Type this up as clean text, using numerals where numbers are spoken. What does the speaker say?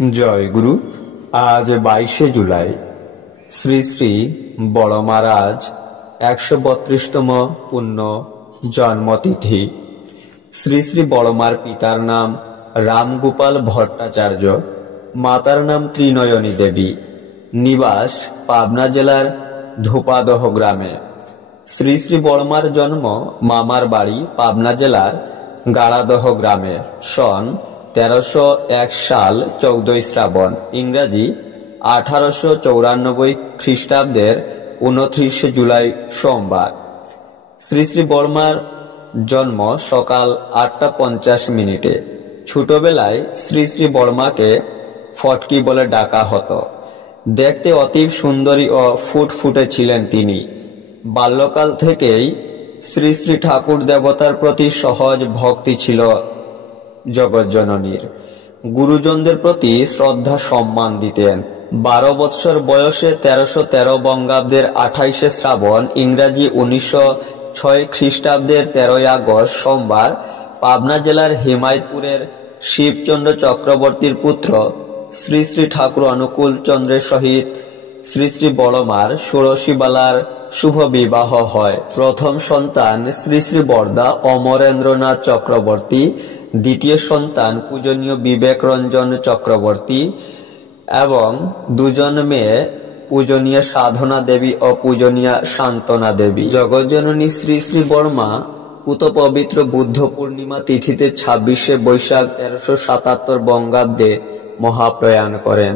জয় গুরু। আজ 22শে জুলাই, শ্রী শ্রী বড় মহারাজ 132তম পুণ্য জন্মতিথি। শ্রী শ্রী বড়মার পিতার নাম রামগোপাল ভট্টাচার্য, মাতার নাম ত্রিনয়নী দেবী। নিবাস পাবনা জেলার ধোপাদহ গ্রামে। শ্রী শ্রী বড়মার জন্ম মামার বাড়ি পাবনা জেলার গাড়াদহ গ্রামে। সন 1301 সাল 14 শ্রাবণ, ইংরাজি 1894 খ্রিস্টাব্দের 29 জুলাই সোমবার। শ্রী শ্রী বড়মার জন্ম সকাল 8টা 50 মিনিটে। ছোটবেলায় শ্রী শ্রী বড়মাকে ফটকি বলে ডাকা হতো। দেখতে অতীব সুন্দরী ও ফুটফুটে ছিলেন তিনি। বাল্যকাল থেকেই শ্রী শ্রী ঠাকুর দেবতার প্রতি সহজ ভক্তি ছিল জগজ্জননীর। গুরুজনদের প্রতি শ্রদ্ধা সম্মান দিতেন। 12 বৎসর বয়সে 1313 বঙ্গাব্দের 28শে শ্রাবণ, ইংরাজি 1906 খ্রিস্টাব্দের 13ই আগস্ট সোমবার পাবনা জেলার হেমায়তপুরের শিবচন্দ্র চক্রবর্তীর পুত্র শ্রী শ্রী ঠাকুর অনুকূল চন্দ্রের সহিত শ্রী শ্রী বড়মার ষোড়শীবালার শুভ বিবাহ হয়। প্রথম সন্তান শ্রী শ্রী বরদা অমরেন্দ্রনাথ চক্রবর্তী, দ্বিতীয় সন্তান পূজনীয় বিবেক রঞ্জন চক্রবর্তী এবং দুজন মেয়ে, পূজনীয় সাধনা দেবী ও পূজনীয় শান্তনা দেবী। জগজ্জননী শ্রী শ্রী বড়মা পুত পবিত্র বুদ্ধ পূর্ণিমা তিথিতে 26শে বৈশাখ 1377 বঙ্গাব্দে মহাপ্রয়াণ করেন।